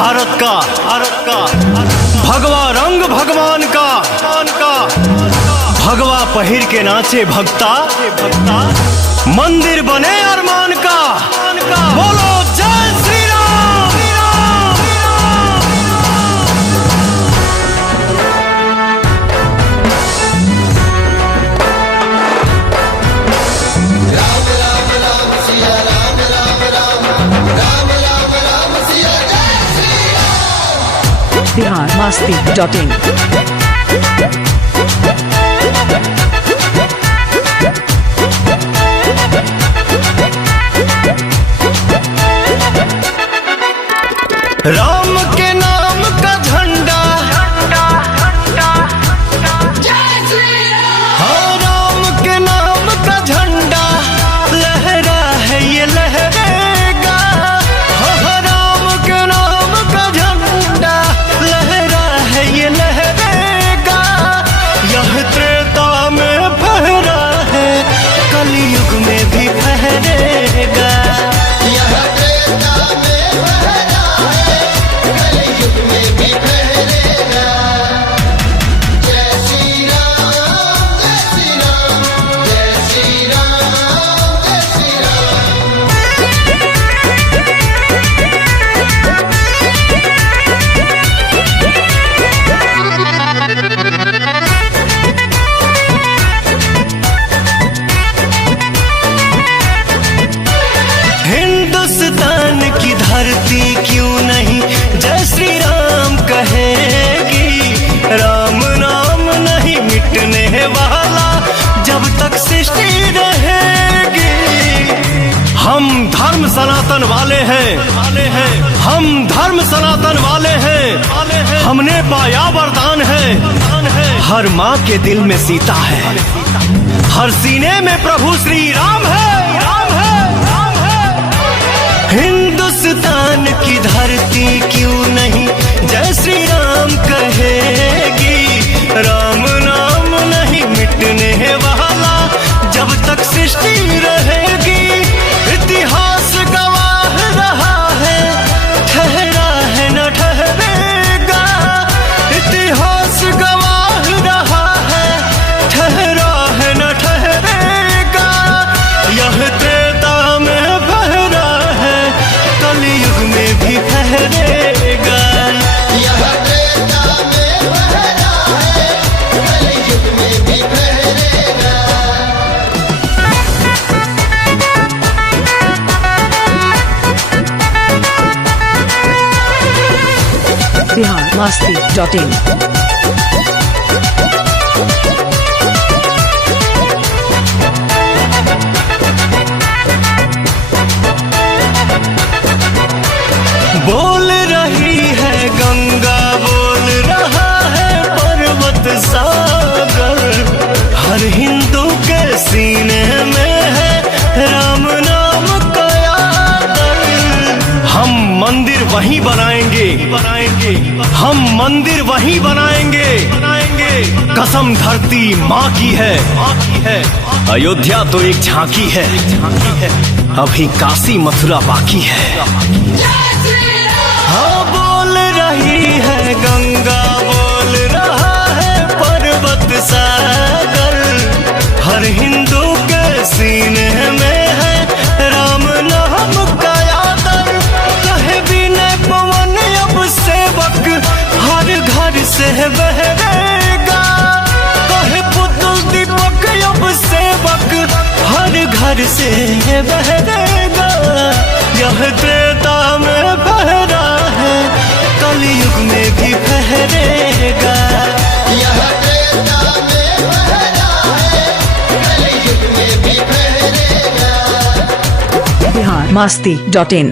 भारत का भगवा रंग भगवान का भगवा पहिर के नाचे भक्ता मंदिर बने अरमान का। बोलो जय श्री राम। biharmasti.in राम के नाम का झंडा, हाँ राम के नाम का झंडा लहरा है ये लहरेगा। हाँ राम के नाम का झंडा लहरा है ये लहरेगा। यह त्रेता में फहरा है कलयुग में भी फहरेगा। हिंदुस्तान की धरती क्यों नहीं जय श्री राम कहेगी। राम नाम नहीं मिटने वाला जब तक सृष्टि रहेगी। हम धर्म सनातन वाले हैं, हम धर्म सनातन वाले हैं। हमने पाया वरदान है, हर माँ के दिल में सीता है, हर सीने में प्रभु श्री राम है। हिंदुस्तान की धरती क्यों नहीं जय श्री राम कहेगी। राम नाम नहीं मिटने वाला जब तक सृष्टि रहेगी। इतिहास गवाह रहा है ठहरा है न ठहरेगा। इतिहास गवाह रहा है ठहरा है न ठहरेगा। यह त्रेता में फहरा है कलयुग में भी फहरेगा। यह त्रेता में फहरा है कलयुग में भी फहरेगा। biharmasti.in बोल रही है गंगा, बोल रहा है पर्वत सागर। हर हिंदू के सीने में है राम नाम का आदर। हम मंदिर वहीं बनाएंगे, हम मंदिर वहीं बनाएंगे। कसम धरती माँ की है, अयोध्या तो एक झांकी है, अभी काशी मथुरा बाकी है। हाँ बोल रही है गंगा, बोल रहा है पर्वत सागर। हर हिंदू के सीने में है राम नाम का आदर। कहे विनय पवन अब सेवक हर घर से बहरेगा। कहे पुतुल दीपक अब सेवक हर घर से बहरेगा। यह त्रेता में फहरा है कलयुग में भी फहरेगा। यह त्रेता में फहरा है कलयुग में भी फहरेगा। biharmasti.in